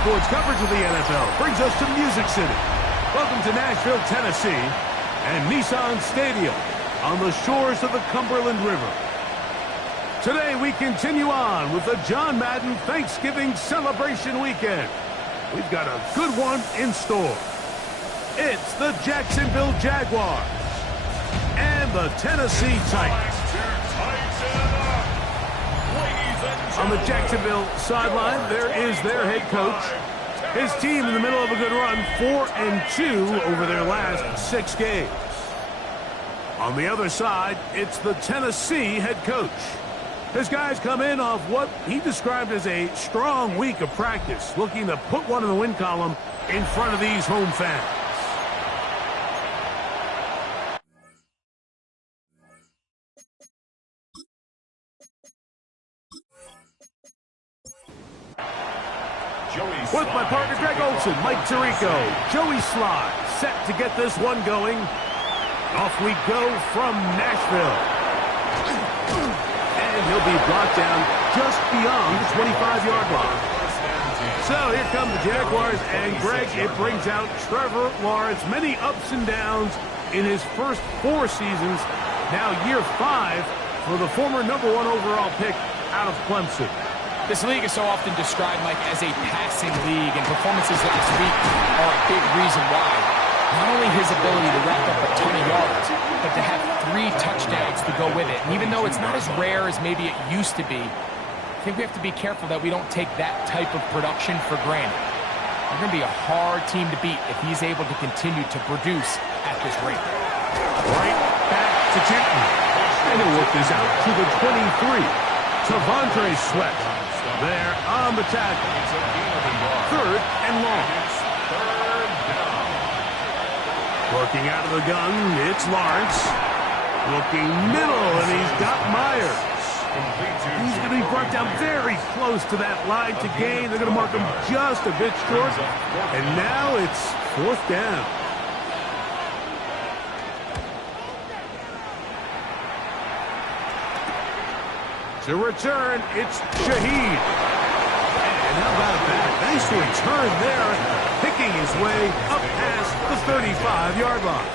sports coverage of the NFL brings us to Music City. Welcome to Nashville, Tennessee, and Nissan Stadium on the shores of the Cumberland River. Today we continue on with the John Madden Thanksgiving celebration weekend. We've got a good one in store. It's the Jacksonville Jaguars and the Tennessee Titans. On the Jacksonville sideline, there is their head coach. His team in the middle of a good run, 4-2 over their last 6 games. On the other side, it's the Tennessee head coach. His guys come in off what he described as a strong week of practice, looking to put one in the win column in front of these home fans. With my partner Greg Olson, Mike Tirico, Joey Sly, set to get this one going. Off we go from Nashville. And he'll be brought down just beyond the 25-yard line. So here come the Jaguars, and Greg, it brings out Trevor Lawrence. Many ups and downs in his first 4 seasons. Now year 5 for the former #1 overall pick out of Clemson. This league is so often described, Mike, as a passing league, and performances last week are a big reason why. Not only his ability to rack up a ton of yards, but to have 3 touchdowns to go with it. And even though it's not as rare as maybe it used to be, I think we have to be careful that we don't take that type of production for granted. They're going to be a hard team to beat if he's able to continue to produce at this rate. Right back to Kenton. And he'll work this out to the 23. T'Vondre Sweat. There on the tackle. 3rd and long. Working out of the gun, it's Lawrence. Looking middle, and he's got Myers. He's going to be brought down very close to that line to gain. They're going to mark him just a bit short. And now it's 4th down. To return, it's Shaheed. And how about that? Nice return there, picking his way up past the 35-yard line.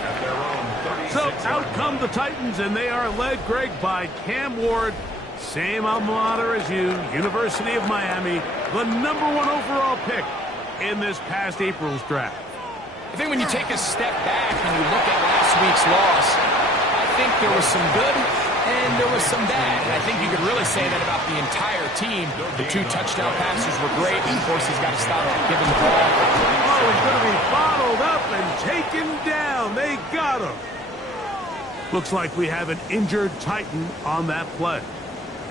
So out come the Titans, and they are led, Greg, by Cam Ward. Same alma mater as you, University of Miami, the #1 overall pick in this past April's draft. I think when you take a step back and you look at last week's loss, I think there was some good and there was some bad. And I think you could really say that about the entire team. The 2 touchdown passes were great, and of course he's got to stop giving the ball. Oh, he's going to be bottled up and taken down. They got him. Looks like we have an injured Titan on that play.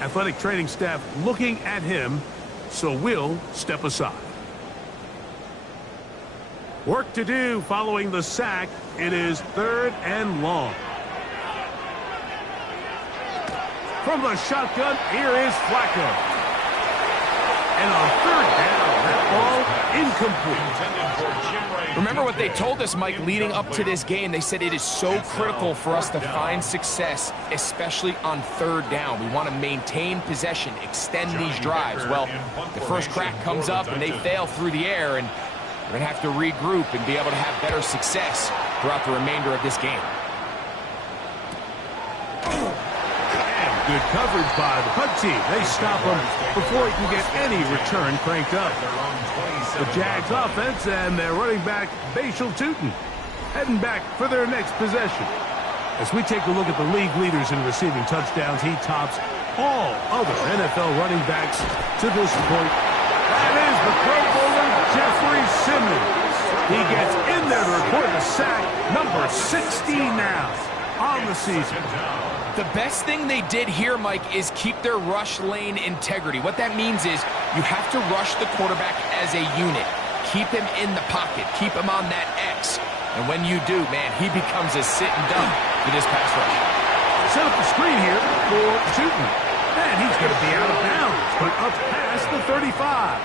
Athletic training staff looking at him, so we'll step aside. Work to do following the sack. It is 3rd and long. From the shotgun, here is Flacco. And on 3rd down, that ball incomplete. Remember what they told us, Mike, leading up to this game. They said it is so critical for us to find success, especially on 3rd down. We want to maintain possession, extend these drives. Well, the first crack comes up, and they fail through the air, and we're going to have to regroup and be able to have better success throughout the remainder of this game. Good coverage by the punt team. They stop him before he can get any return cranked up. The Jags offense and their running back, Bashal Tutin, heading back for their next possession. As we take a look at the league leaders in receiving touchdowns, he tops all other NFL running backs to this point. That is the Pro Bowler, Jeffrey Simmons. He gets in there to record a sack, number 16 now on the season. The best thing they did here, Mike, is keep their rush lane integrity. What that means is you have to rush the quarterback as a unit. Keep him in the pocket. Keep him on that X. And when you do, man, he becomes a sit and done for this pass rush. Set up the screen here for Tutin. And he's going to be out of bounds, but up past the 35.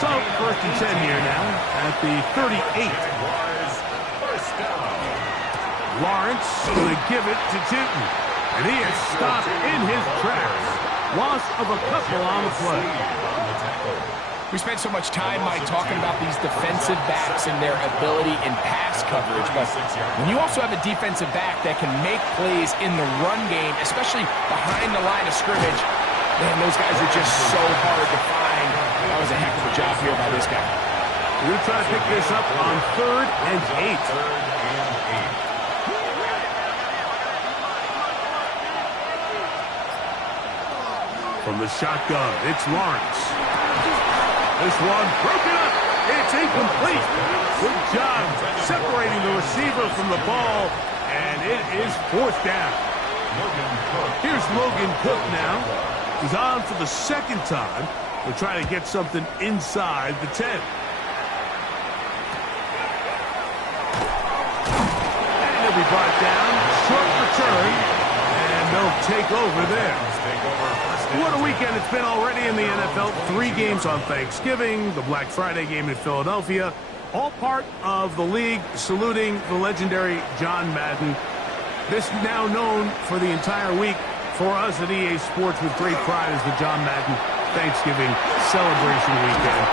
So 1st and 10 here now at the 38. Lawrence going to give it to Tutin. And he is stopped in his tracks. Loss of a couple on the play. We spent so much time, Mike, talking about these defensive backs and their ability in pass coverage, but when you also have a defensive back that can make plays in the run game, especially behind the line of scrimmage, man, those guys are just so hard to find. That was a heck of a job here by this guy. We're trying to pick this up on 3rd and 8. From the shotgun, it's Lawrence. This one broken up. It's incomplete. Good job separating the receiver from the ball, and it is 4th down. Here's Logan Cook now. He's on for the 2nd time. We're trying to get something inside the 10. And he'll be brought down. Short return, and they'll take over there. What a weekend it's been already in the NFL. 3 games on Thanksgiving, the Black Friday game in Philadelphia, all part of the league saluting the legendary John Madden. This now known for the entire week for us at EA Sports with great pride as the John Madden Thanksgiving celebration weekend.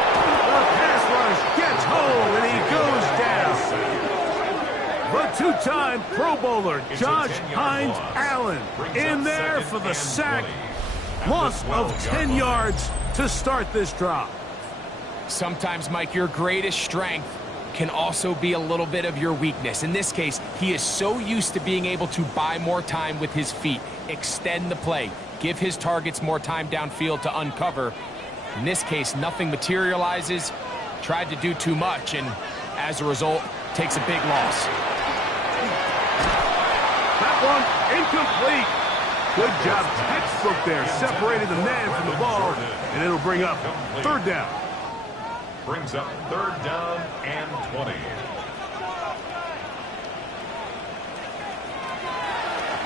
The pass rush gets home and he goes down. The 2-time Pro Bowler Josh Hines Allen in there for the sack. Loss of 10 yards to start this drive. Sometimes, Mike, your greatest strength can also be a little bit of your weakness. In this case, he is so used to being able to buy more time with his feet, extend the play, give his targets more time downfield to uncover. In this case, nothing materializes, tried to do too much, and as a result, takes a big loss. That one incomplete. Good job, textbook there, separated the man from the ball, and it'll bring up 3rd down. Brings up 3rd down and 20.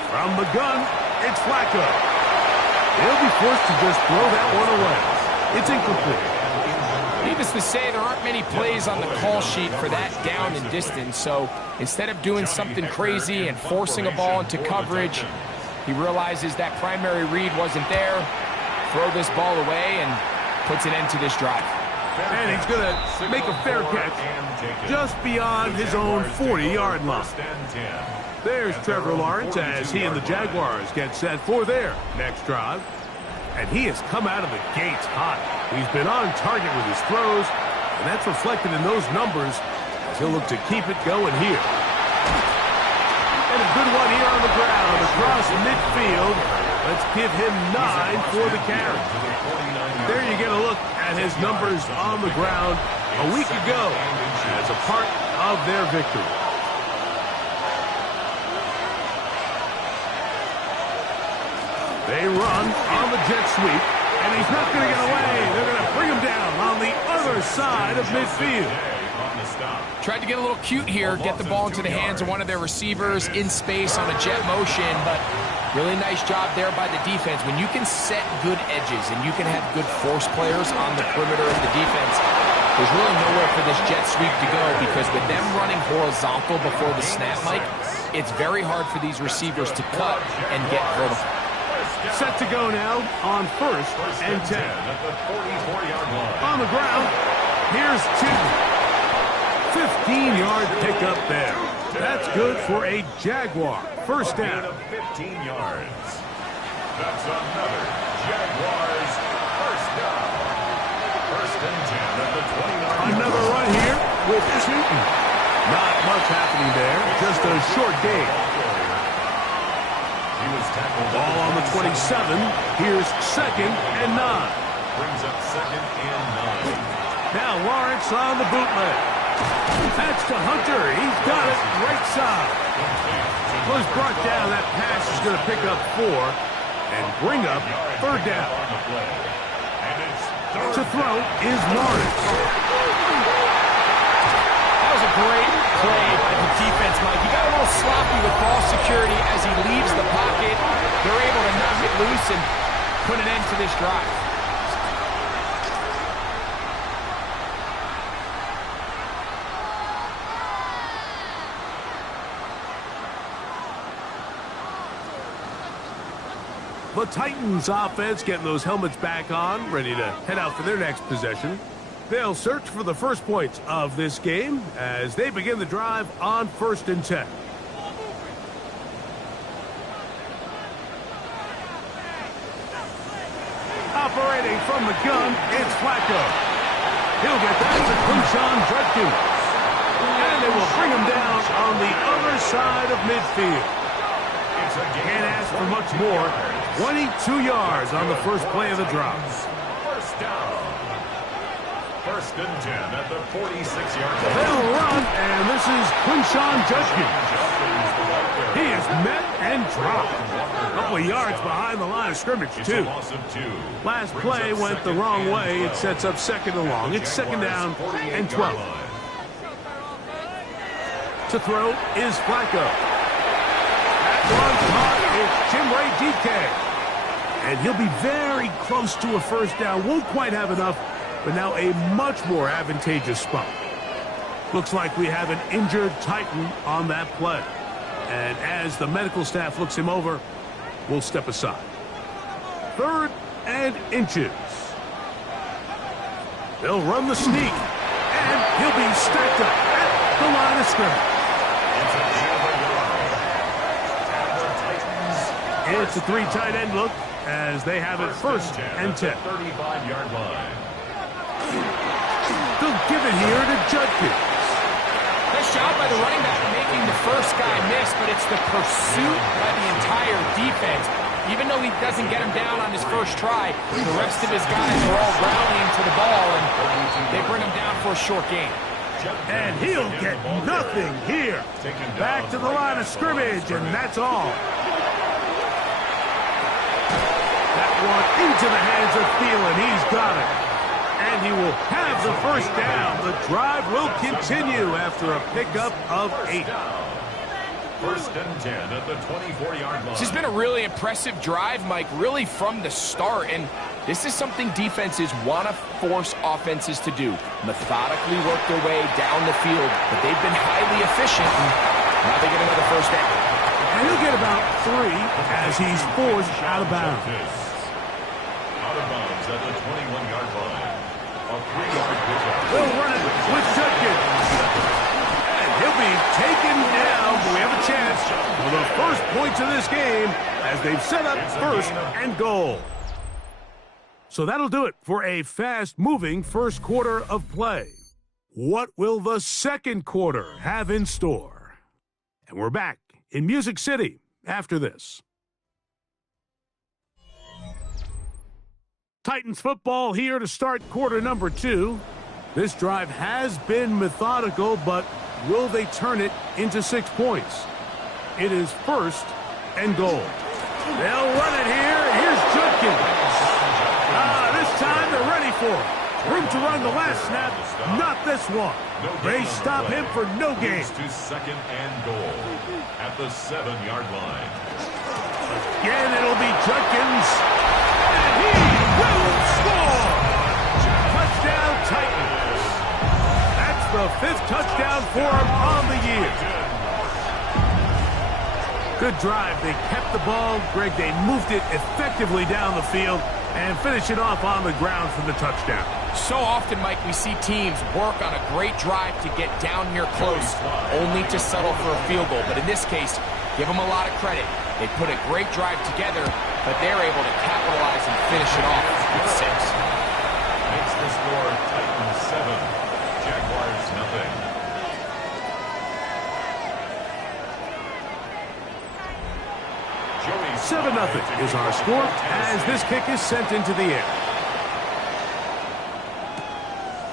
From the gun, it's Flacco. He'll be forced to just throw that one away. It's incomplete. Needless to say, there aren't many plays on the call sheet for that down and distance, so instead of doing something crazy and forcing a ball into coverage, he realizes that primary read wasn't there, throw this ball away, and puts an end to this drive. And he's going to make a fair catch just beyond his own 40-yard line. There's Trevor Lawrence as he and the Jaguars get set for their next drive. And he has come out of the gates hot. He's been on target with his throws, and that's reflected in those numbers as he'll look to keep it going here. And a good one here on the ground across midfield. Let's give him 9 for the carry. There you get a look at his numbers on the ground a week ago as a part of their victory. They run on the jet sweep, and he's not going to get away. They're going to bring him down on the other side of midfield. Tried to get a little cute here, get the ball into the hands of one of their receivers in space on a jet motion, but really nice job there by the defense. When you can set good edges and you can have good force players on the perimeter of the defense, there's really nowhere for this jet sweep to go, because with them running horizontal before the snap, Mike, it's very hard for these receivers to cut and get vertical. Set to go now on 1st and 10. On the ground, here's Chitton. 15-yard pickup there. That's good for a Jaguar. 1st down. 15 yards. That's another Jaguars 1st down. 1st and 10 at the 29. Another run here with Chitton. Not much happening there. Just a short gain. He was tackled. Ball on the 27. Here's 2nd and 9. Brings up 2nd and 9. Now Lawrence on the bootleg. That's to Hunter. He's got it right side. Was brought down. That pass is going to pick up 4 and bring up 3rd down. To throw is Lawrence. That was a great play by the defense, Mike. He got a little sloppy with ball security as he leaves the pocket. They're able to knock it loose and put an end to this drive. The Titans offense getting those helmets back on, ready to head out for their next possession. They'll search for the first points of this game as they begin the drive on 1st and 10. Operating from the gun, it's Flacco. He'll get that to Quinshon Judkins. And they will bring him down on the other side of midfield. Can't ask for much more. 22 yards on the first play of the drive. First down. 1st and 10 at the 46-yard line. They'll run, and this is Quinshon Judkins. He is met and dropped. A couple of yards behind the line of scrimmage, too. Last play went the wrong way. It sets up 2nd and long. It's 2nd down and 12. To throw is Flacco. That one caught. It's Chimere Dike. And he'll be very close to a first down. Won't quite have enough, but now a much more advantageous spot. Looks like we have an injured Titan on that play. And as the medical staff looks him over, we'll step aside. 3rd and inches. They'll run the sneak, and he'll be stacked up at the line of scrimmage. It's a 3 tight end look as they have it 1st and 10. 35-yard line. They'll give it here to Judkins. Nice job by the running back making the first guy miss, but it's the pursuit by the entire defense. Even though he doesn't get him down on his first try, the rest of his guys are all rallying to the ball, and they bring him down for a short gain. And he'll get nothing here. Back to the line of scrimmage, and that's all. That one into the hands of Thielen. He's got it. And he will have the first down. The drive will continue after a pickup of 8. 1st and 10 at the 24-yard line. This has been a really impressive drive, Mike, really from the start. And this is something defenses want to force offenses to do. Methodically work their way down the field. But they've been highly efficient. And now they get another first down. And he'll get about 3 as he's forced out of bounds. Out of bounds at the 21-yard line. A 3-yard pickup. They'll run it with Judkins. And he'll be taken down. But we have a chance for the first points of this game as they've set up 1st and goal. So that'll do it for a fast-moving first quarter of play. What will the second quarter have in store? And we're back in Music City after this. Titans football here to start quarter number 2. This drive has been methodical, but will they turn it into 6 points? It is 1st and goal. They'll run it here. Here's Judkins. This time they're ready for it. Room to run the last snap, not this one. They stop him for no gain. To 2nd and goal at the 7-yard line. Again, it'll be Judkins. And he will score. Touchdown Titans. That's the 5th touchdown for him on the year. Good drive. They kept the ball. Greg, they moved it effectively down the field and finish it off on the ground for the touchdown. So often, Mike, we see teams work on a great drive to get down near close, only to settle for a field goal. But in this case, give them a lot of credit. They put a great drive together, but they're able to capitalize and finish it off with 6. Makes the score Titans 7, Jaguars nothing. Joey 7-0 is our score as this kick is sent into the air.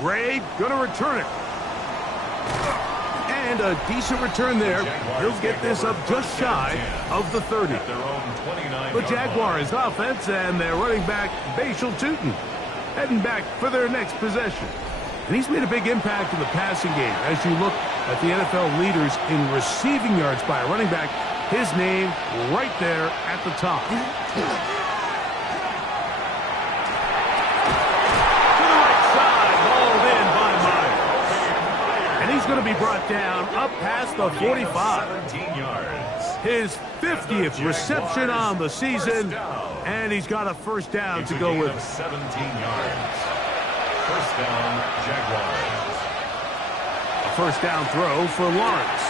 Ray gonna return it. And a decent return there. He'll get this up just shy of the 30. The Jaguars offense and their running back, Bashal Tutin, heading back for their next possession. And he's made a big impact in the passing game. As you look at the NFL leaders in receiving yards by a running back, his name right there at the top. He's going to be brought down up past the 45. 17 yards. His 50th reception on the season, and he's got a first down to go with. 17 yards. First down, Jaguars. A first down throw for Lawrence.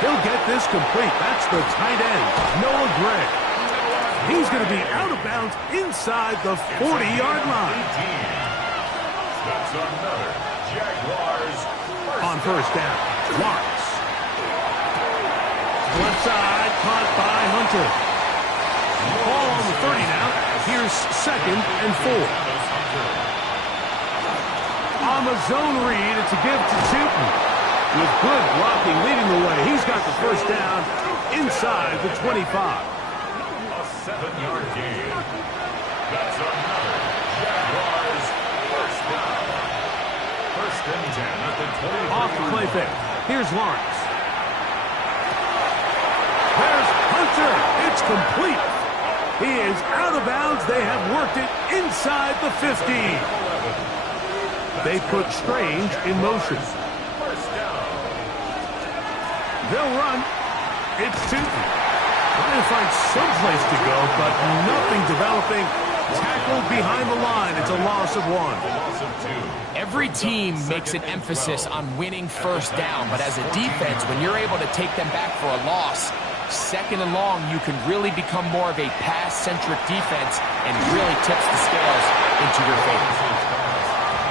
He'll get this complete. That's the tight end, Noah Gray. He's going to be out of bounds inside the 40-yard line. That's another Jaguars On first down, Lawrence. Left side, caught by Hunter. Ball on the 30 now. Here's second and 4. On the zone read, it's a give to Tootin. With good blocking leading the way, he's got the first down inside the 25. A 7-yard gain. That's another Jaguars first down. First and 10 at the 20. Off the play fake. Here's Lawrence. There's Hunter. It's complete. He is out of bounds. They have worked it inside the 50. They put Strange in motion. First down. They'll run. It's Tootin. Trying to find someplace to go, but nothing developing. Tackled behind the line. It's a loss of 1. Loss of 2. Every team makes an emphasis on winning first down, but as a defense, when you're able to take them back for a loss, second and long, you can really become more of a pass-centric defense and really tips the scales into your favor.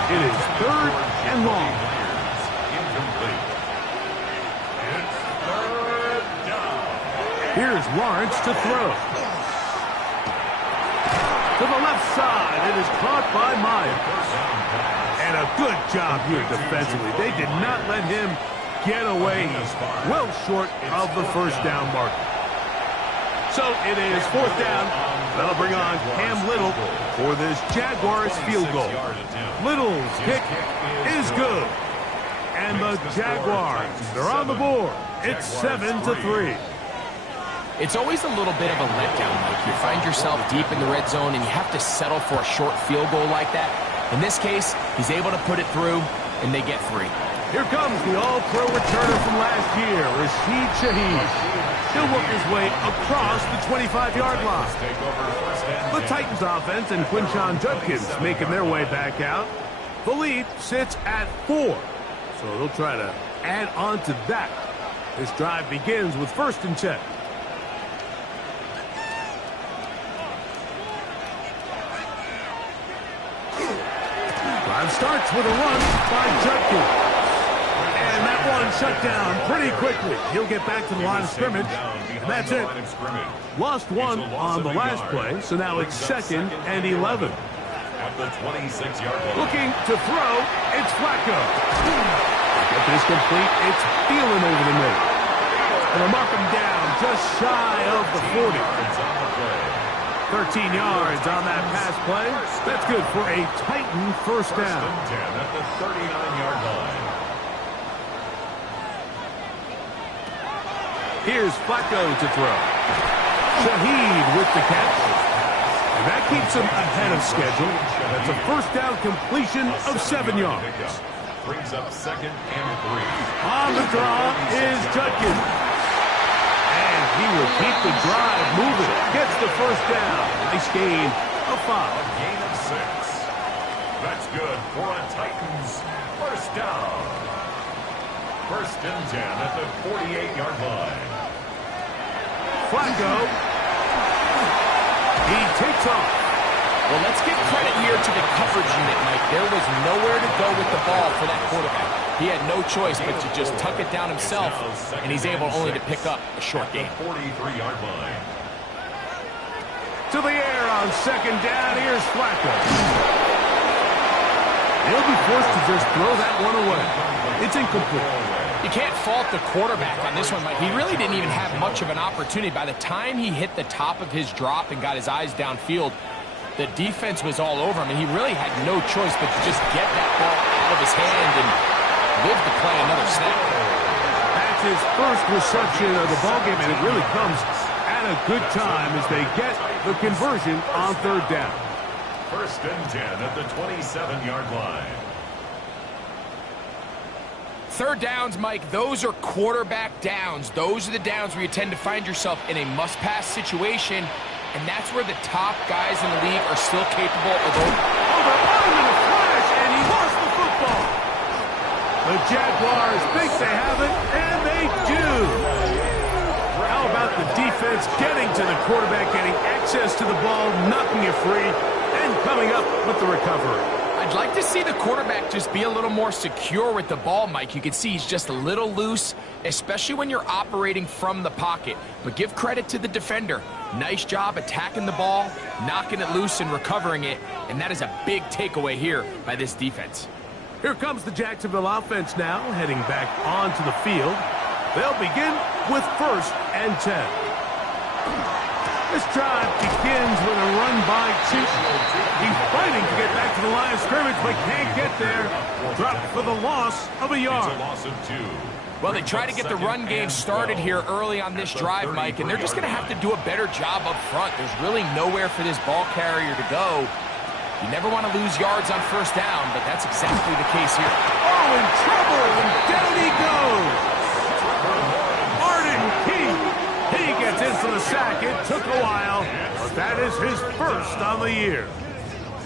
It is third and long. Incomplete. It's third down. Here's Lawrence to throw. To the left side. It is caught by Myers. And a good job here defensively. They did not let him get away. He's well short of the first down mark. So it is fourth down. That'll bring on Cam Little for this Jaguars field goal. Little's kick is good. And the Jaguars, they're on the board. It's 7-3. It's always a little bit of a letdown. Like you find yourself deep in the red zone and you have to settle for a short field goal like that. In this case, he's able to put it through, and they get 3. Here comes the all-pro returner from last year, Rashid Shaheed. He'll work his way across the 25-yard line. The Titans offense and Quinshon Judkins making their way back out. The lead sits at 4, so they'll try to add on to that. This drive begins with first and 10. Drive starts with a run by Judkins. And that one shut down pretty quickly. He'll get back to the line of scrimmage, and that's it. Lost 1 on the last play, so now it's second and 11. At the 26-yard line. Looking to throw, it's Flacco. Get this complete, it's Thielen over the middle. And they'll mark him down just shy of the 40. 13 yards on that pass play. That's good for a Titan first down. First and 10 at the 39-yard line. Here's Flacco to throw. Shaheed with the catch. And that keeps him ahead of schedule. That's a first down completion of 7 yards. Brings up second and 3. On the draw is Judkins. And he will keep the drive moving. Gets the first down. Nice gain of 5. A gain of 6. That's good for a Titans first down. First and 10 at the 48-yard line. Flacco. He takes off. Well, let's give credit here to the coverage unit, Mike. There was nowhere to go with the ball for that quarterback. He had no choice but to just tuck it down himself, and he's able only to pick up a short gain. 43-yard line. To the air on second down. Here's Flacco. He'll be forced to just throw that one away. It's incomplete. You can't fault the quarterback on this one, Mike. He really didn't even have much of an opportunity. By the time he hit the top of his drop and got his eyes downfield, the defense was all over him, and he really had no choice but to just get that ball out of his hand and live to play another snap. That's his first reception of the ballgame, and it really comes at a good time as they get the conversion on third down. First and 10 at the 27-yard line. Third downs, Mike, those are quarterback downs. Those are the downs where you tend to find yourself in a must-pass situation, and that's where the top guys in the league are still capable of Over in a flash, and The Jaguars think they have it, and they do. How about the defense getting to the quarterback, getting access to the ball, knocking it free, and coming up with the recovery? I'd like to see the quarterback just be a little more secure with the ball, Mike. You can see he's just a little loose, especially when you're operating from the pocket. But give credit to the defender. Nice job attacking the ball, knocking it loose and recovering it. And that is a big takeaway here by this defense. Here comes the Jacksonville offense now, heading back onto the field. They'll begin with 1st and 10. This drive begins with a run by Chiefs. He's fighting to get back to the line of scrimmage, but can't get there. Dropped for the loss of a yard. It's a loss of 2. Well, they try to get the run game started here early on this drive, Mike, and they're just going to have to do a better job up front. There's really nowhere for this ball carrier to go. You never want to lose yards on 1st down, but that's exactly the case here. Oh, in trouble, and down he goes. Arden Key. He gets in for the sack. It took a while, but that is his 1st on the year.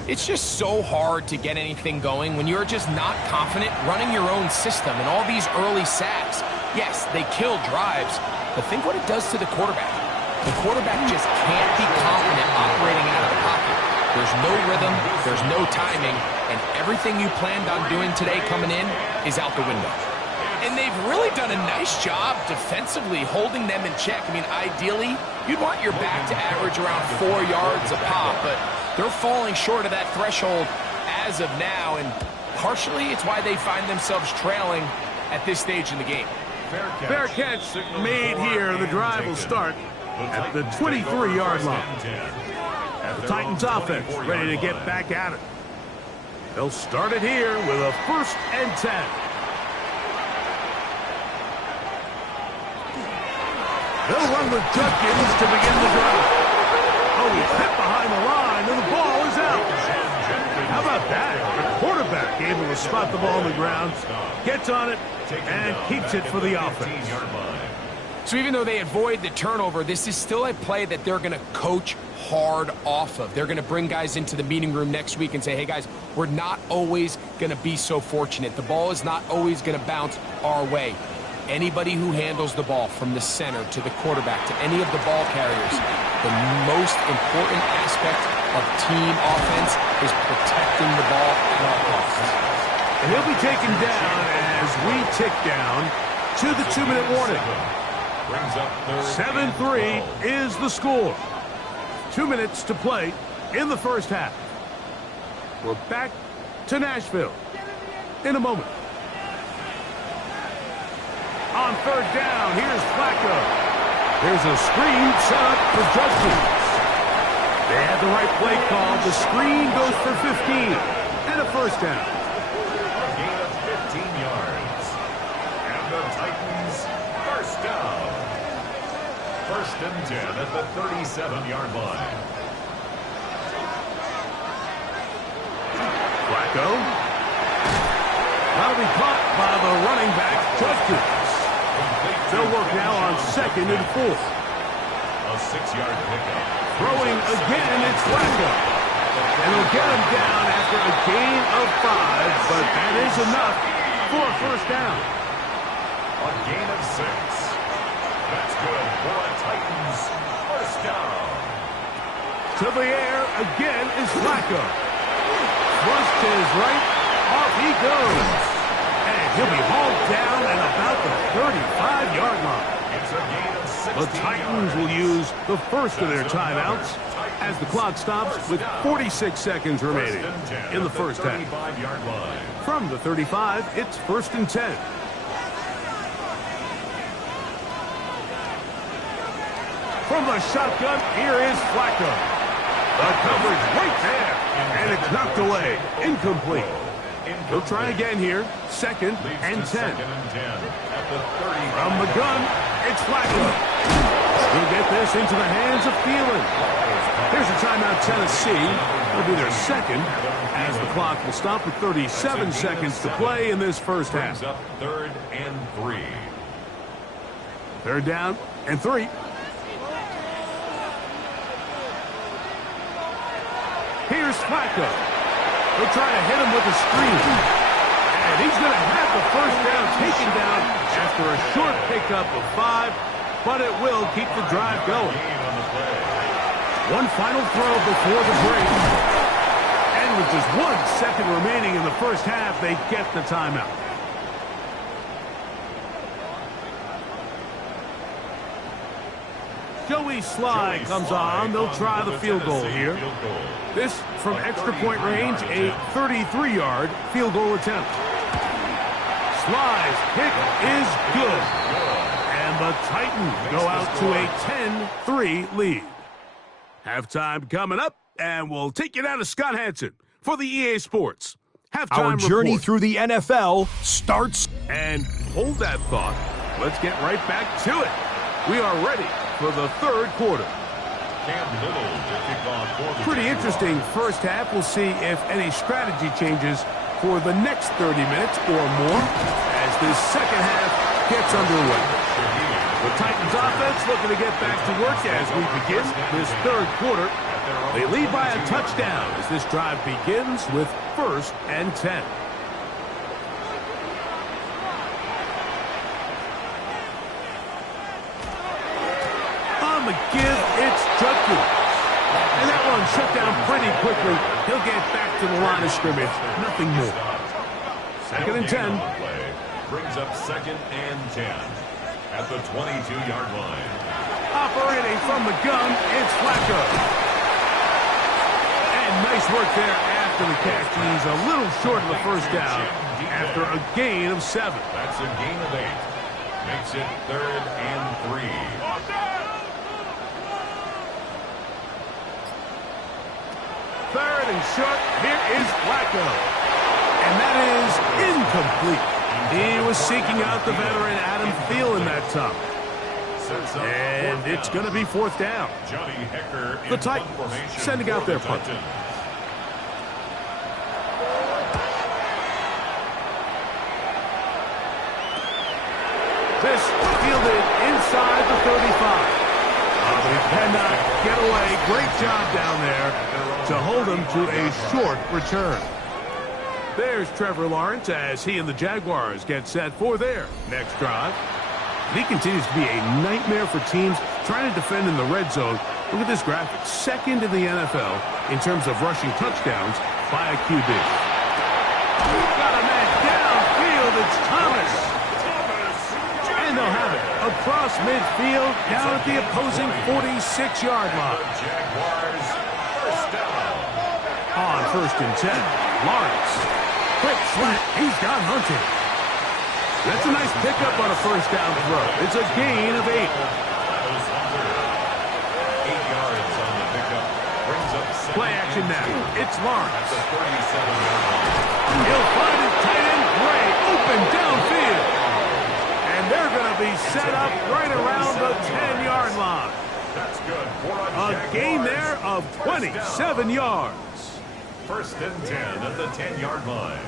It's just so hard to get anything going when you're just not confident running your own system, and all these early sacks. Yes, they kill drives, but think what it does to the quarterback. The quarterback just can't be confident operating out of the pocket. There's no rhythm, there's no timing, and everything you planned on doing today coming in is out the window. And they've really done a nice job defensively holding them in check. I mean, ideally, you'd want your back to average around 4 yards a pop, but they're falling short of that threshold as of now, and partially it's why they find themselves trailing at this stage in the game. Fair catch made here. The drive will start at the 23-yard line. The Titans offense ready to get back at it. They'll start it here with a 1st and 10. They'll run with Judkins to begin the drive. Oh, he's hit behind the line, and the ball is out. How about that? The quarterback able to spot the ball on the ground, gets on it, and keeps it for the offense. So even though they avoid the turnover, this is still a play that they're going to coach hard off of. They're going to bring guys into the meeting room next week and say, hey, guys, we're not always going to be so fortunate. The ball is not always going to bounce our way. Anybody who handles the ball from the center to the quarterback to any of the ball carriers, the most important aspect of team offense is protecting the ball at all costs. And he'll be taken down as we tick down to the 2-minute warning. 7-3 is the score. 2 minutes to play in the 1st half. We're back to Nashville in a moment. On 3rd down, here's Flacco. Here's a screen set up for Judkins. They had the right play call. The screen goes for 15 and a 1st down. A gain of 15 yards. And the Titans 1st down. 1st and 10 at the 37-yard line. Flacco. That'll be caught by the running back, Judkins. They'll work now on 2nd and 4. A 6-yard pickup. Throwing again, it's Flacco. And they'll get him down after a gain of 5, but that is enough for a 1st down. A gain of 6. That's good for a Titans 1st down. To the air again is Flacco. Thrust to his right, off he goes. And he'll be hauled down at about the 35-yard line. It's a gain of 16 The Titans will use the 1st of their timeouts as the clock stops with 46 seconds remaining in the 1st half. From the 35, it's 1st and 10. From the shotgun, here is Flacco. The coverage right there, and it's knocked away, incomplete. He'll try again here, 2nd and 10. From the gun, it's Flacco. He'll get this into the hands of Thielen. Here's a timeout, Tennessee. It'll be their 2nd, as the clock will stop with 37 seconds to play in this 1st half. 3rd and 3. 3rd down and 3. Here's Flacco. They'll try to hit him with a screen. And he's going to have the first down taken down after a short pickup of 5, but it will keep the drive going. One final throw before the break. And with just 1 second remaining in the first half, they get the timeout. Joey Sly comes on. They'll try the field goal here. This from extra point range, a 33-yard field goal attempt. Sly's kick is good. And the Titans go out to a 10-3 lead. Halftime coming up, and we'll take you down to Scott Hanson for the EA Sports Halftime Our journey report. through the NFL starts. And hold that thought. Let's get right back to it. We are ready for the third quarter. Pretty interesting first half. We'll see if any strategy changes for the next 30 minutes or more as this second half gets underway. The Titans offense looking to get back to work as we begin this third quarter. They lead by a touchdown as this drive begins with 1st and 10. On the give, it's Judkins. And that one shut down pretty quickly. He'll get back to the line of scrimmage. Nothing more. 2nd and 10. Brings up 2nd and 10 at the 22-yard line. Operating from the gun, it's Flacco. And nice work there after the catch. He's a little short of the first down after a gain of 7. That's a gain of 8. Makes it 3rd and 3. Third and short, here is Flacco. And that is incomplete. He was seeking out the veteran Adam Thielen that time. And it's going to be 4th down. Johnny Hecker The Titans sending out their punt. This fielded inside the 35. But he cannot get away. Great job down there to hold him to a short return. There's Trevor Lawrence as he and the Jaguars get set for their next drive. He continues to be a nightmare for teams trying to defend in the red zone. Look at this graphic. 2nd in the NFL in terms of rushing touchdowns by a QB. Got a man downfield. It's Thomas. And they'll have it across midfield down at the opposing 46-yard line. Jaguars first down. On 1st and 10, Lawrence. Quick slant. He's got Hunting. That's a nice pickup on a first down throw. It's a gain of 8. 8 yards on the pickup. Brings up 2nd Play action and now. 2 It's at Lawrence. the 37-yard line. He'll find his tight end Gray open downfield. And they're going to be set up right around the 10-yard line. That's good for A gain there of 27 yards. 1st and 10 at the 10-yard line.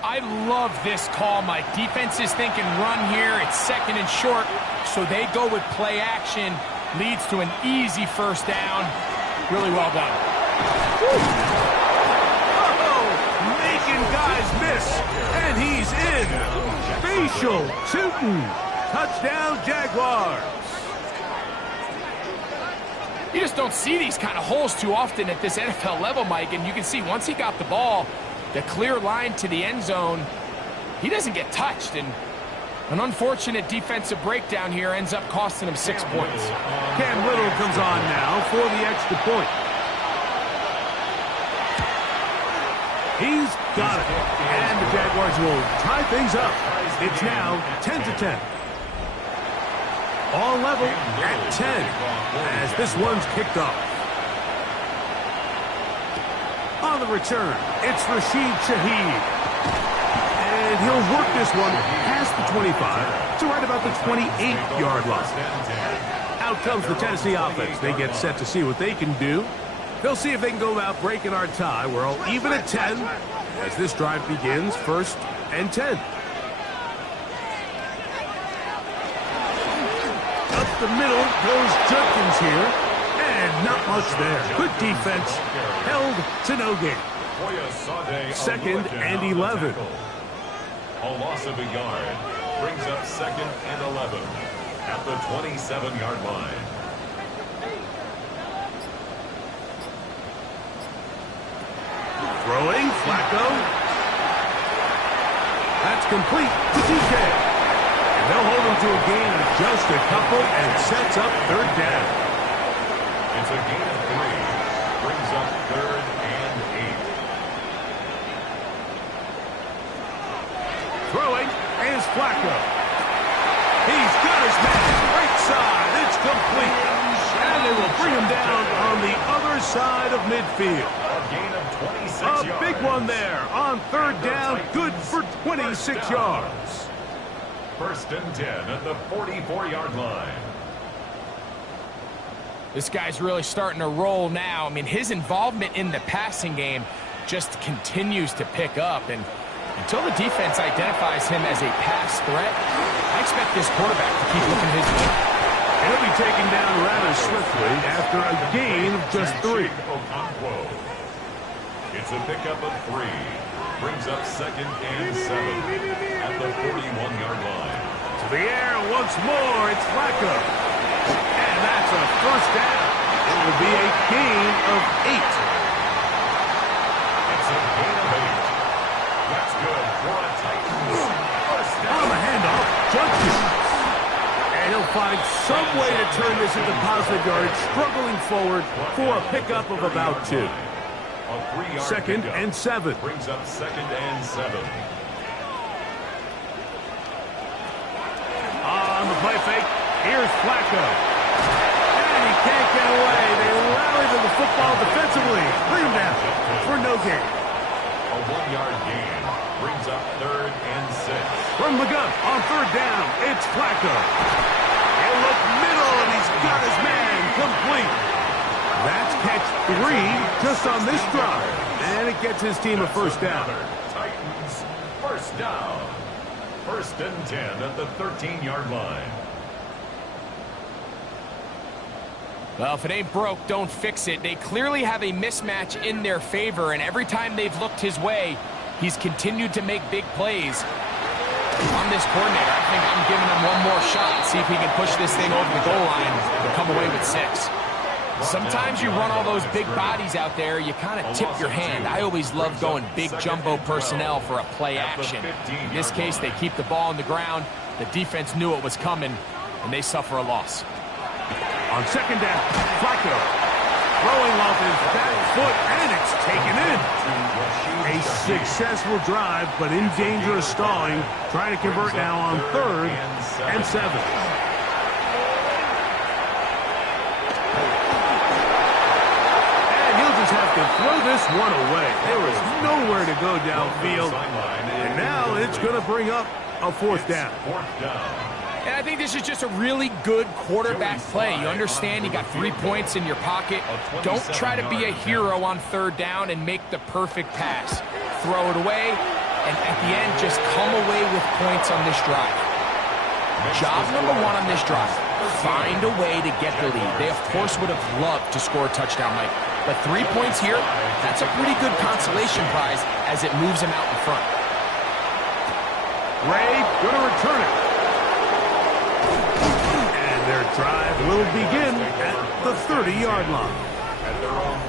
I love this call, Mike. Defense is thinking run here. It's 2nd and short, so they go with play action. Leads to an easy first down. Really well done. Oh, making guys miss. And he's in. Facial shooting. Touchdown, Jaguars. You just don't see these kind of holes too often at this NFL level, Mike. And you can see once he got the ball, the clear line to the end zone, he doesn't get touched. And an unfortunate defensive breakdown here ends up costing him 6 points. Cam Little comes on now for the extra point. He's got it. And the Jaguars will tie things up. It's now 10-10. All level at 10 as this one's kicked off. On the return, it's Rashid Shaheed. And he'll work this one past the 25 to right about the 28-yard line. Out comes the Tennessee offense. They get set to see what they can do. They'll see if they can go about breaking our tie. We're all even at 10 as this drive begins. 1st and 10. Up the middle goes Judkins here. And not much there. Good defense. Held to no gain. Second and 11. A loss of a yard brings up second and 11 at the 27-yard line. Throwing, Flacco. That's complete to DK. And they'll hold him to a gain of just a couple and sets up third down. It's a gain of 3. Brings up third and 8. Throwing is Flacco. He's got his man right side. It's complete. And they will bring him down on the other side of midfield. A gain of 26 A yards. big one there on third down. Good for 26 yards. First and 10 at the 44-yard line. This guy's really starting to roll now. I mean, his involvement in the passing game just continues to pick up. And until the defense identifies him as a pass threat, I expect this quarterback to keep looking his way. He'll be taken down rather swiftly after a gain of just 3. It's a pickup of 3. Brings up second and 7 at the 41-yard line. To the air once more. It's Flacco. And that's a first down. It will be a gain of 8. It's a gain of 8. That's good for a Titans first down. On the handoff, Judkins. And he'll find some way to turn this into positive yards, struggling forward for a pickup of about 2. A 3-yard Second pickup. and 7. Brings up second and 7. On the play fake, here's Flacco. And he can't get away. They rally to the football defensively. Bring him down for no gain. A 1-yard gain. Brings up third and 6. From the gun on third down, it's Flacco. He'll look middle, and he's got his man complete. That's catch 3 just on this drive. And it gets his team a first down. Titans first down. First and 10 at the 13-yard line. Well, if it ain't broke, don't fix it. They clearly have a mismatch in their favor, and every time they've looked his way, he's continued to make big plays. On this coordinator, I think I'm giving him one more shot, see if he can push this thing over the goal line and come away with 6. Sometimes you run all those big bodies out there, you kind of tip your hand. I always love going big jumbo personnel for a play action. In this case, they keep the ball on the ground. The defense knew it was coming, and they suffer a loss. On second down, Flacco throwing off his back foot, and it's taken in. A successful drive, but in danger of stalling. Trying to convert now on third and 7. Have to throw this one away. There was nowhere to go downfield, and now it's going to bring up a fourth down. And I think this is just a really good quarterback play. You understand you got 3 points in your pocket. Don't try to be a hero on third down and make the perfect pass. Throw it away, and at the end, just come away with points on this drive. Job number 1 on this drive, find a way to get the lead. They, of course, would have loved to score a touchdown, Mike. But 3 points here, that's a pretty good consolation prize as it moves them out in front. Ray going to return it. And their drive will begin at the 30-yard line.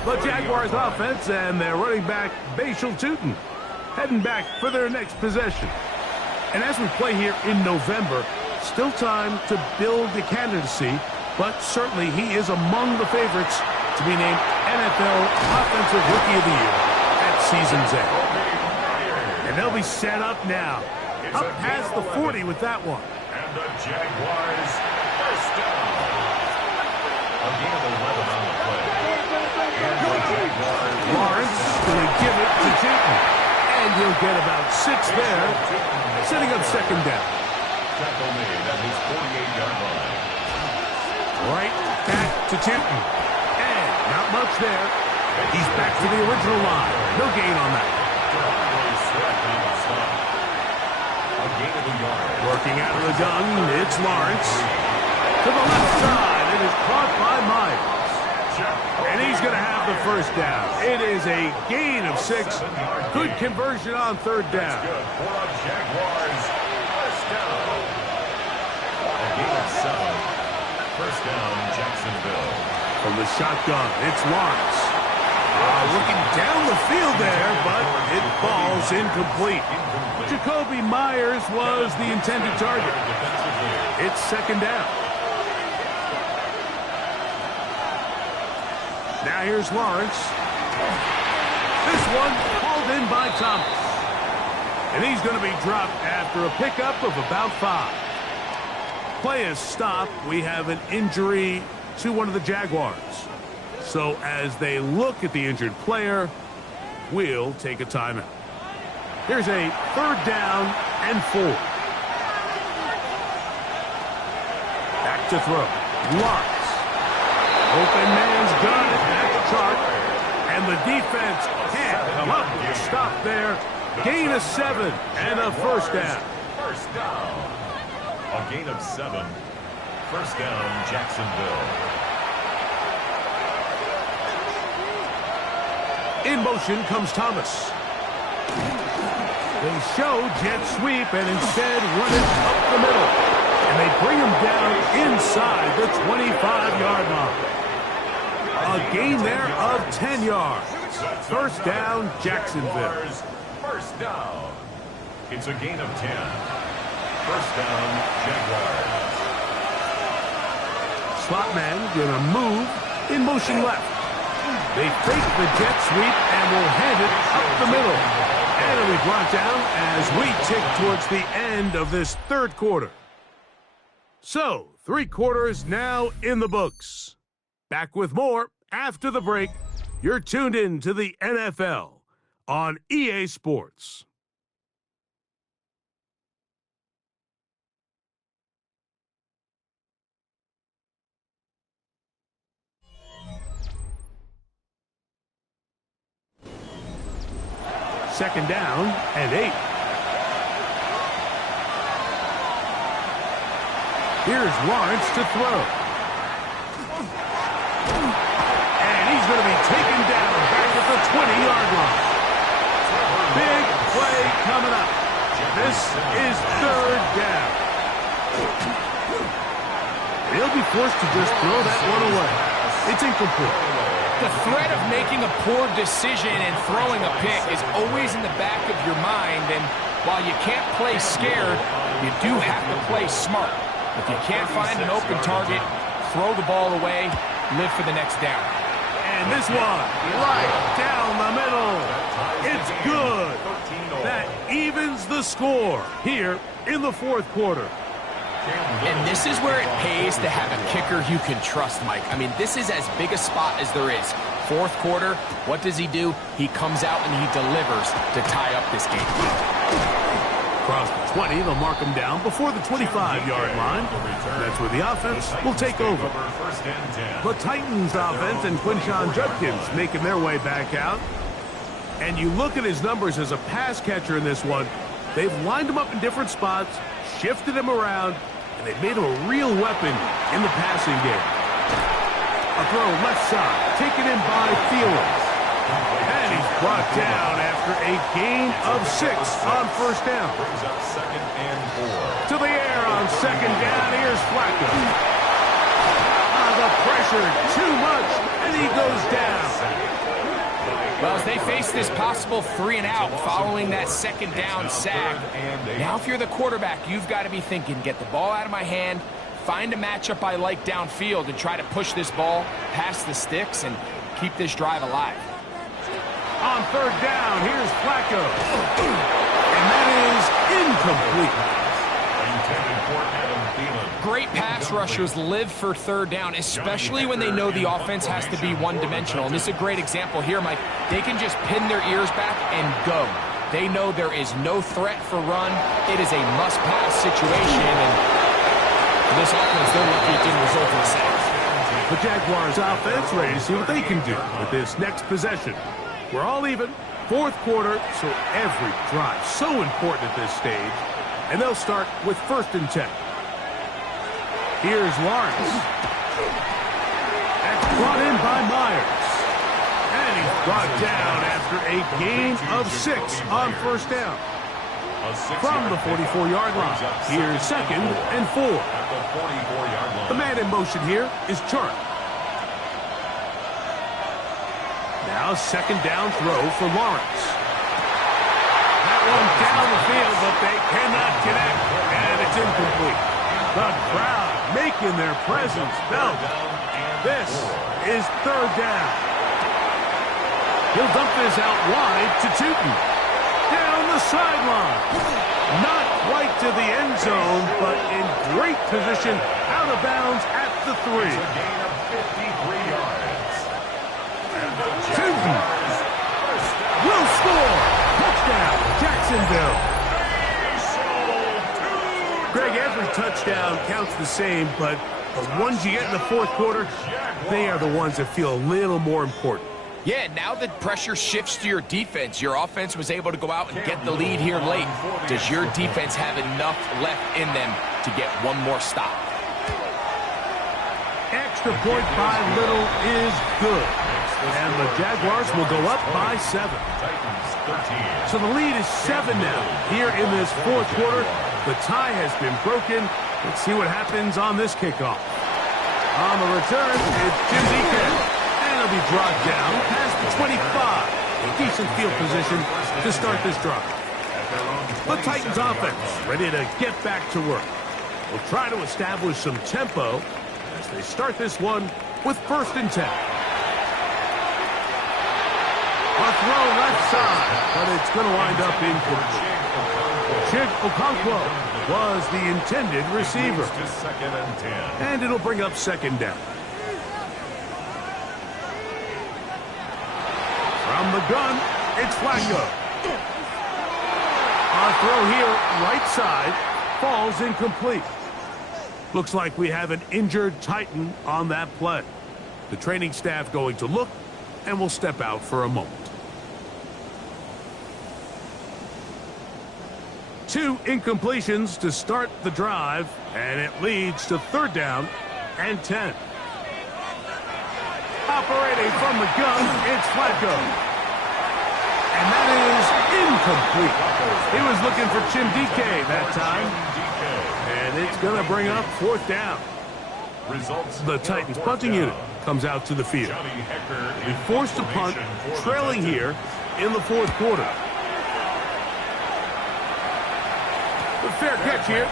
The Jaguars offense and their running back, Bashal Tutin, heading back for their next possession. And as we play here in November, still time to build the candidacy, but certainly he is among the favorites to be named NFL Offensive Rookie of the Year at season's end. And they'll be set up now. Up past the 40 with that one. And the Jaguars first down. A gain of 11 on the play. And the Jaguars. Lawrence going to give it to Tutin. And he'll get about 6 there, setting up second down. Tackle made at his 48-yard line. Right back to Tutin. And not much there. He's back to the original line. No gain on that. A gain of a yard. Working out of the gun, it's Lawrence. To the left side, it is caught by Myers. And he's going to have the first down. It is a gain of 6. Good conversion on third down. Good for a Jaguars first down. A gain of 7. First down, Jacksonville. From the shotgun, it's Lawrence. Looking down the field there, but it falls incomplete. Jacoby Myers was the intended target. It's second down. Now here's Lawrence. This one called in by Thomas. And he's going to be dropped after a pickup of about 5. Play is stopped. We have an injury to one of the Jaguars. So as they look at the injured player, we'll take a timeout. Here's a third down and 4. Back to throw. Lawrence. Open man's got it. That's Chark. And the defense can't come up with a stop there. Gain of 7 and a first down. First down. A gain of 7. First down, Jacksonville. In motion comes Thomas. They show jet sweep and instead run it up the middle. And they bring him down inside the 25-yard line. A gain there of 10 yards. First down, Jacksonville. First down. It's a gain of 10. First down, Jaguars. Slot man gonna move in motion left. They fake the jet sweep and will hand it up the middle. And it'll be brought down as we tick towards the end of this third quarter. So, 3 quarters now in the books. Back with more after the break. You're tuned in to the NFL on EA Sports. Second down and 8. Here's Lawrence to throw. And he's going to be taken down back at the 20-yard line. Big play coming up. This is third down. He'll be forced to just throw that one away. It's incomplete. The threat of making a poor decision and throwing a pick is always in the back of your mind, and while you can't play scared, you do have to play smart. If you can't find an open target, throw the ball away, live for the next down. And this one, right down the middle. It's good. That evens the score here in the fourth quarter. And this is where it pays to have a kicker you can trust, Mike. I mean, this is as big a spot as there is. Fourth quarter, what does he do? He comes out and he delivers to tie up this game. Across the 20, they'll mark him down before the 25-yard line. That's where the offense will take over. The Titans offense and Quinshon Judkins making their way back out. And you look at his numbers as a pass catcher in this one. They've lined him up in different spots, shifted him around, and they've made him a real weapon in the passing game. A throw left side, taken in by Thielen. And he's brought down after a gain of 6 on first down. Brings up second and 4. To the air on second down, here's Flacco. The pressure, too much, and he goes down. Well, as they face this possible 3-and-out following that second down sack, now if you're the quarterback, you've got to be thinking, get the ball out of my hand, find a matchup I like downfield, and try to push this ball past the sticks and keep this drive alive. On third down, here's Flacco. And that is incomplete. Intended for Adam Thielen. Great pass rushers live for third down, especially when they know the offense has to be one-dimensional. And this is a great example here, Mike. They can just pin their ears back and go. They know there is no threat for run. It is a must-pass situation, and for this offense, they're lucky it didn't result in a sack. The Jaguars offense ready to see what they can do with this next possession. We're all even. Fourth quarter, so every drive so important at this stage. And they'll start with 1st and 10. Here's Lawrence. That's brought in by Myers. And he's brought down after a gain of 6 on first down. From the 44-yard line, here's 2nd and 4. The man in motion here is Chark. Now 2nd down throw for Lawrence. That one down the field, but they cannot connect, and it's incomplete. The crowd making their presence felt. This is 3rd down. He'll dump this out wide to Tootin. Down the sideline. Not quite to the end zone, but in great position out of bounds at the 3. It's a gain of 53 yards. Tootin will score. Touchdown, Jacksonville. Greg, every touchdown counts the same, but the ones you get in the 4th quarter, they are the ones that feel a little more important. Yeah, now that pressure shifts to your defense, your offense was able to go out and get the lead here late. Does your defense have enough left in them to get one more stop? Extra point by Little is good. And the Jaguars will go up by 7. So the lead is 7 now. Here in this 4th quarter, the tie has been broken. Let's see what happens on this kickoff. On the return, it's Jim Deacon. And he'll be brought down past the 25. A decent field position to start this drive. The Titans offense ready to get back to work. We'll try to establish some tempo as they start this one with 1st and 10. A throw left side, but it's going to wind up incomplete. Chig Okonkwo was the intended receiver. And it'll bring up 2nd down. From the gun, it's Flacco. A throw here, right side, falls incomplete. Looks like we have an injured Titan on that play. The training staff going to look, and will step out for a moment. 2 incompletions to start the drive, and it leads to 3rd down and 10. Operating from the gun, it's Flacco. And that is incomplete. He was looking for Chimdike that time. And it's going to bring up 4th down. The Titans punting unit comes out to the field. They forced to punt, trailing here in the 4th quarter. The fair catch here,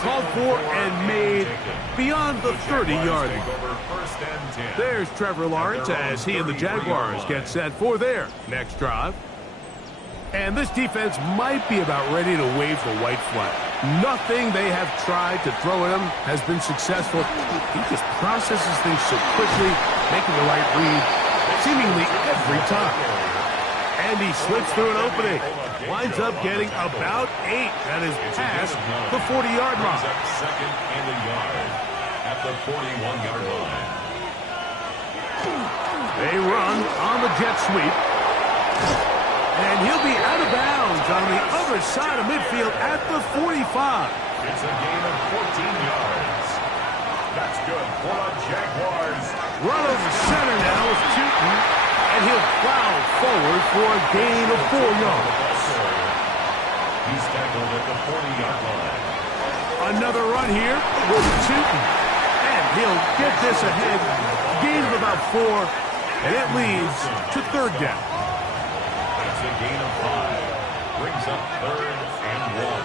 called for and made beyond the 30-yard line. There's Trevor Lawrence as he and the Jaguars get set for their next drive. And this defense might be about ready to wave the white flag. Nothing they have tried to throw at him has been successful. He just processes things so quickly, making the right read seemingly every time. And he slips through an opening. Winds up getting about 8. That is past the 40-yard line. 2nd and a yard at the 41-yard line. They run on the jet sweep. And he'll be out of bounds on the other side of midfield at the 45. It's a gain of 14 yards. That's good for the Jaguars. Run over center now with Tootin. And he'll plow forward for a gain of 4 yards. He's tackled at the 40-yard line. Another run here with Tootin. And he'll get this ahead. Gain of about 4. And it leads to 3rd down. That's a gain of 5. Brings up 3rd and 1.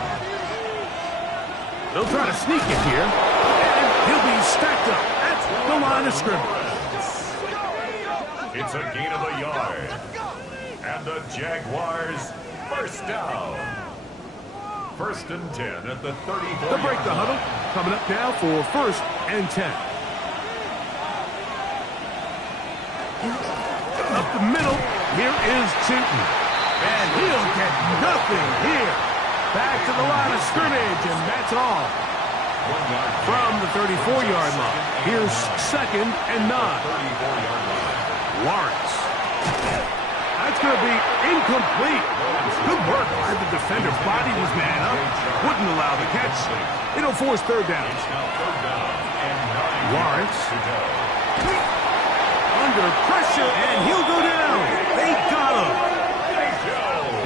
They'll try to sneak it here. And he'll be stacked up at the line of scrimmage. It's a gain of a yard. And the Jaguars, 1st down. 1st and 10 at the 34. They'll break the huddle. Coming up now for 1st and 10. Up the middle, here is Tootin. And he'll get nothing here. Back to the line of scrimmage, and that's all. From the 34-yard line, here's 2nd and 9. Lawrence. That's going to be incomplete. Good work by the defender. Bodied his man up. Wouldn't allow the catch. It'll force 3rd down. Lawrence. under pressure, and he'll go down. They got him.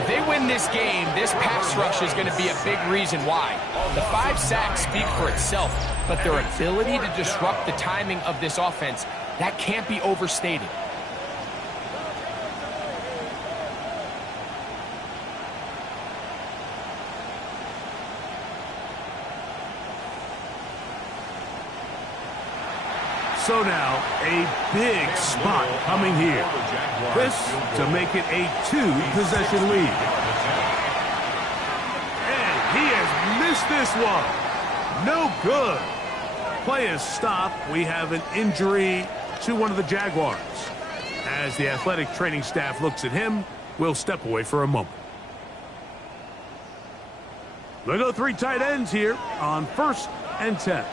If they win this game, this pass rush is going to be a big reason why. The 5 sacks speak for itself, but their ability to disrupt the timing of this offense, that can't be overstated. So now, a big spot coming here. This to make it a 2-possession lead. And he has missed this one. No good. Play is stopped. We have an injury to one of the Jaguars. As the athletic training staff looks at him, we'll step away for a moment. They go 3 tight ends here on 1st and 10.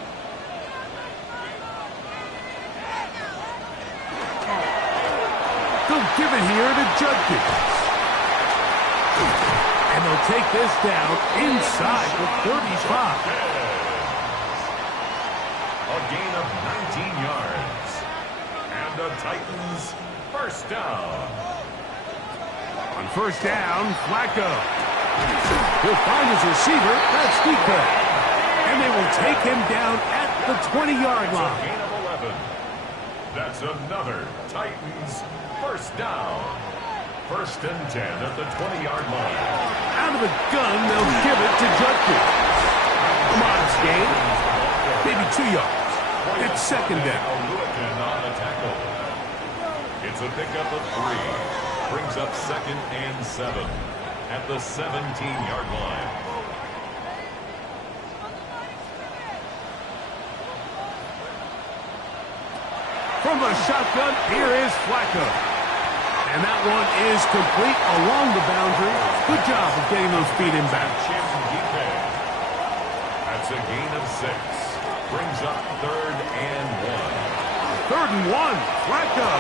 They'll give it here to Judkins. And they'll take this down inside the 35. A gain of 19 yards. And the Titans first down. On 1st down, Flacco. He'll find his receiver. That's DK. And they will take him down at the 20-yard line. Gain of 11. That's another Titans first down. 1st and 10 at the 20-yard line. Out of the gun, they'll give it to Judkins. A modest gain. Maybe 2 yards. It's 2nd down. On the tackle. It's a pickup of 3. Brings up 2nd and 7 at the 17-yard line. From the shotgun, here is Flacco. And that one is complete along the boundary. Good job of getting those feet in back. That's a gain of 6. Brings up 3rd and 1. 3rd and 1. Flacco.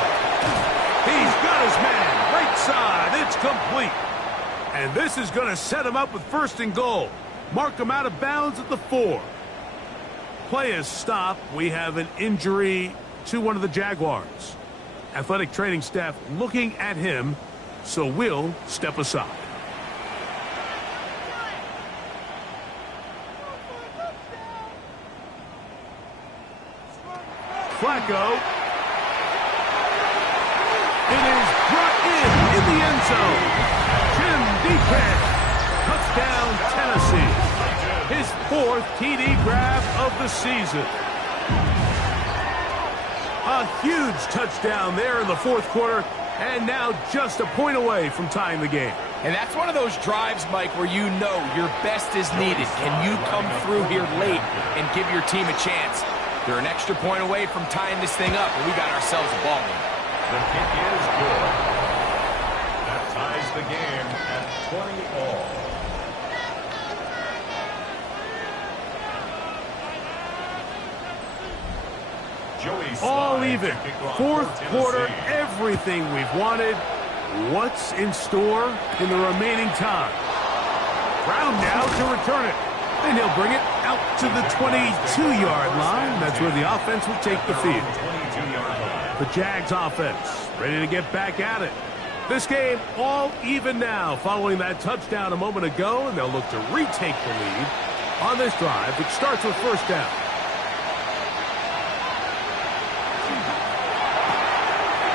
He's got his man. Right side. It's complete. And this is going to set him up with 1st and goal. Mark him out of bounds at the 4. Play is stopped. We have an injury to one of the Jaguars. Athletic training staff looking at him, so we'll step aside. Flacco. It is brought in the end zone. Jim DK. Touchdown, Tennessee. His 4th TD grab of the season. A huge touchdown there in the 4th quarter, and now just a point away from tying the game. And that's one of those drives, Mike, where you know your best is needed. Can you come through here late and give your team a chance? They're an extra point away from tying this thing up, and we got ourselves a ball game. The kick is good. That ties the game at 20 all. All even. 4th quarter, everything we've wanted. What's in store in the remaining time? Brown now to return it. And he'll bring it out to the 22-yard line. That's where the offense will take the field. The Jags offense ready to get back at it. This game all even now following that touchdown a moment ago, and they'll look to retake the lead on this drive, which starts with 1st down.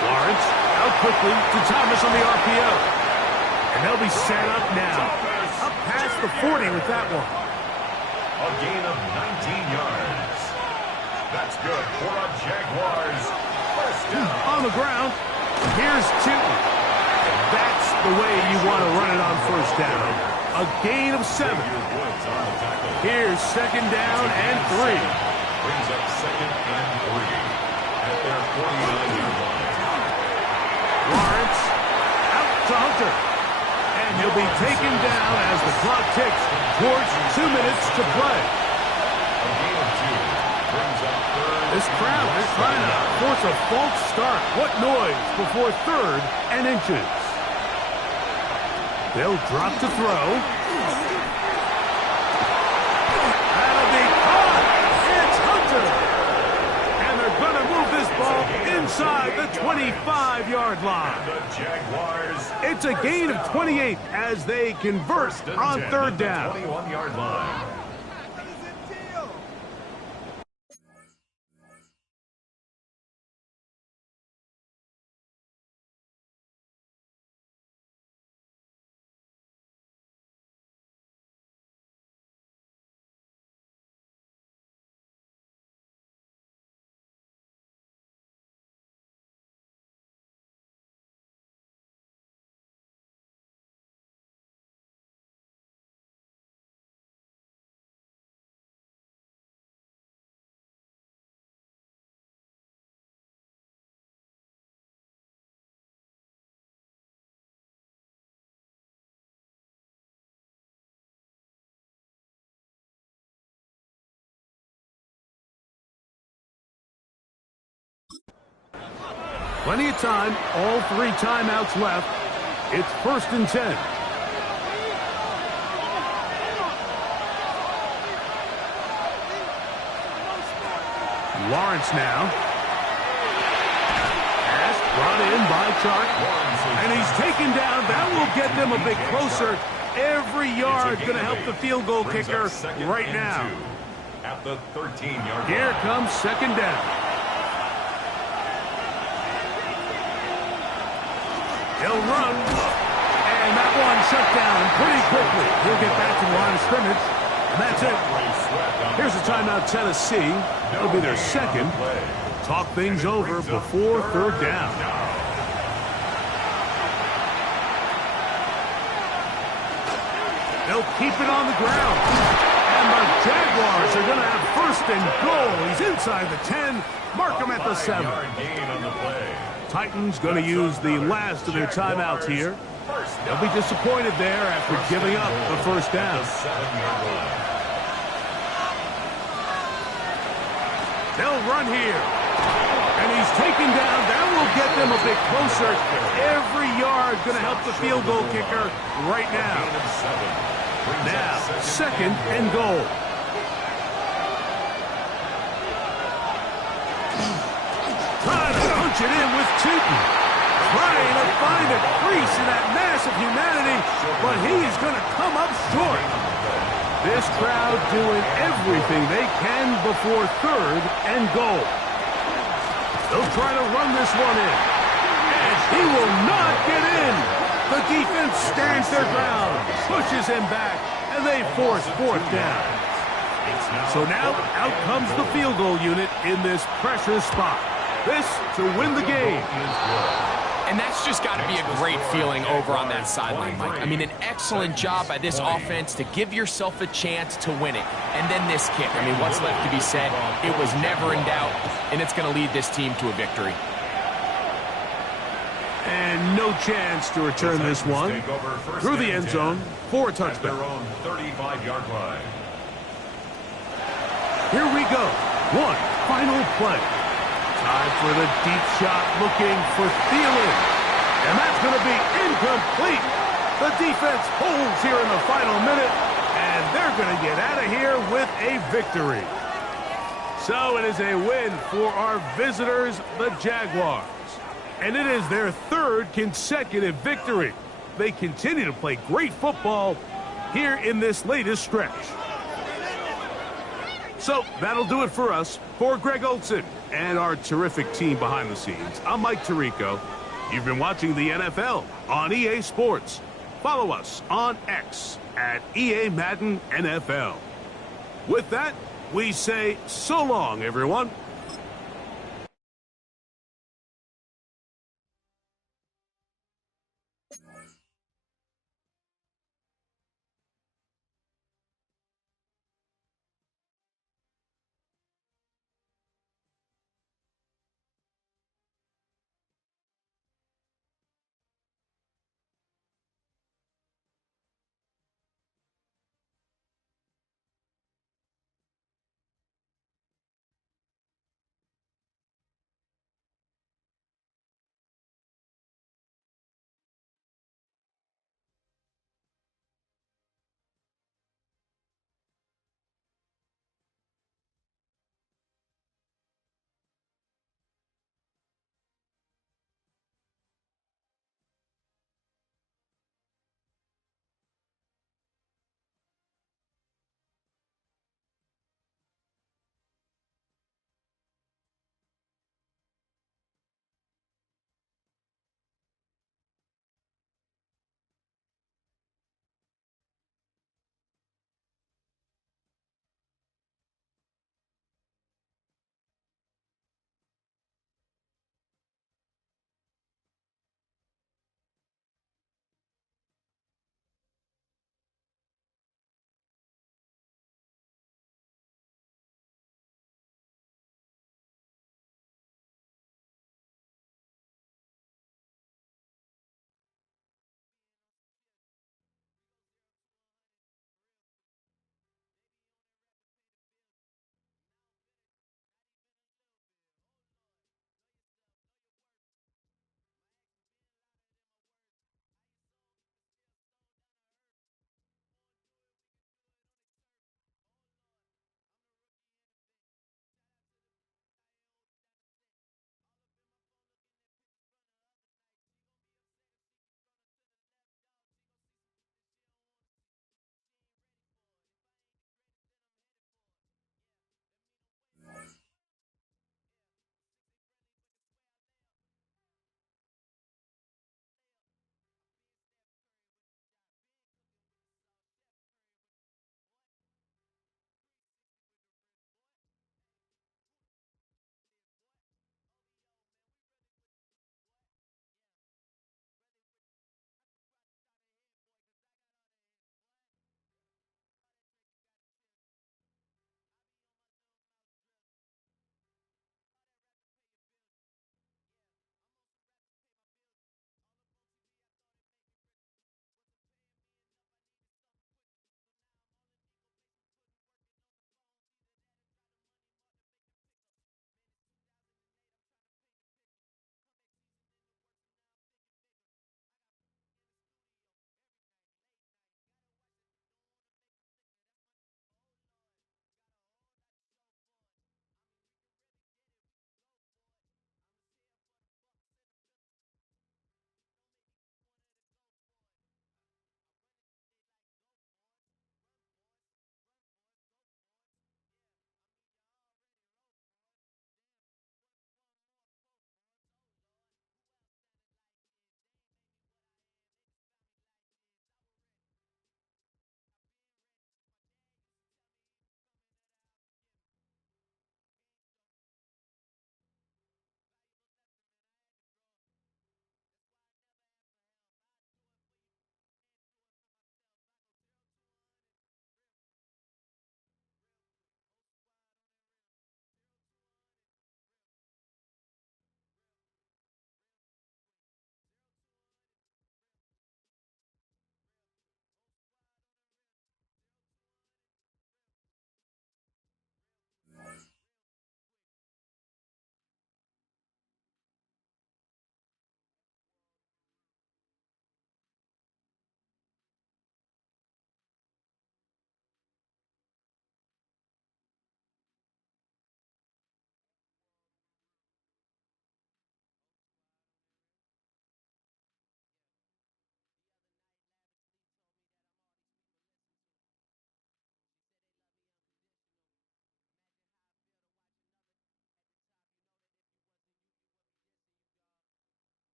Lawrence out quickly to Thomas on the RPO. And they'll be set up now. Up past the 40 with that one. A gain of 19 yards. That's good for a Jaguars first down. On the ground, here's Tootin. That's the way you want to run it on 1st down. A gain of 7. Here's 2nd down and 3. Brings up 2nd and 3 at their 49-yard line. Lawrence out to Hunter. And he'll be taken down as the clock ticks towards 2 minutes to play. A gain of 2 brings up 3rd. This crowd is trying to force a false start. What noise before 3rd and inches. They'll drop to throw. That'll be caught. It's Hunter. And they're going to move this ball inside the 25-yard line. The Jaguars. It's a gain of 28 as they convert on 3rd down. 21-yard line. Plenty of time, all 3 timeouts left. It's 1st and 10. Lawrence now. Pass brought in by Chark. And he's taken down. That will get them a bit closer. Every yard going to help the field goal kicker right now. At the 13-yard line. Here comes 2nd down. He'll run, and that one shut down pretty quickly. He'll get back to the line of scrimmage, and that's it. Here's a timeout, Tennessee. It'll be their 2nd. Talk things over before 3rd down. They'll keep it on the ground. And the Jaguars are going to have 1st and goal. He's inside the 10. Mark him at the 7. Titans going to use the last of their timeouts here. They'll be disappointed there after giving up the 1st down. They'll run here. And he's taken down. That will get them a bit closer. Every yard going to help the field goal kicker right now. Now, 2nd and goal. Trying to punch it in with Tootin. Trying to find a crease in that mass of humanity, but he is going to come up short. This crowd doing everything they can before 3rd and goal. They'll try to run this one in. And he will not get in. The defense stands their ground, pushes him back, and they force 4th down. So now, out comes the field goal unit in this pressure spot. This to win the game. And that's just got to be a great feeling over on that sideline, Mike. I mean, an excellent job by this offense to give yourself a chance to win it. And then this kick. I mean, what's left to be said? It was never in doubt, and it's going to lead this team to a victory. And no chance to return this one through the end zone for a touchdown. 35-yard line. Here we go. One final play. Time for the deep shot, looking for Thielen. And that's going to be incomplete. The defense holds here in the final minute, and they're going to get out of here with a victory. So it is a win for our visitors, the Jaguars. And it is their 3rd consecutive victory. They continue to play great football here in this latest stretch. So that'll do it for us. For Greg Olsen and our terrific team behind the scenes, I'm Mike Tirico. You've been watching the NFL on EA Sports. Follow us on X at EA Madden NFL. With that, we say so long, everyone.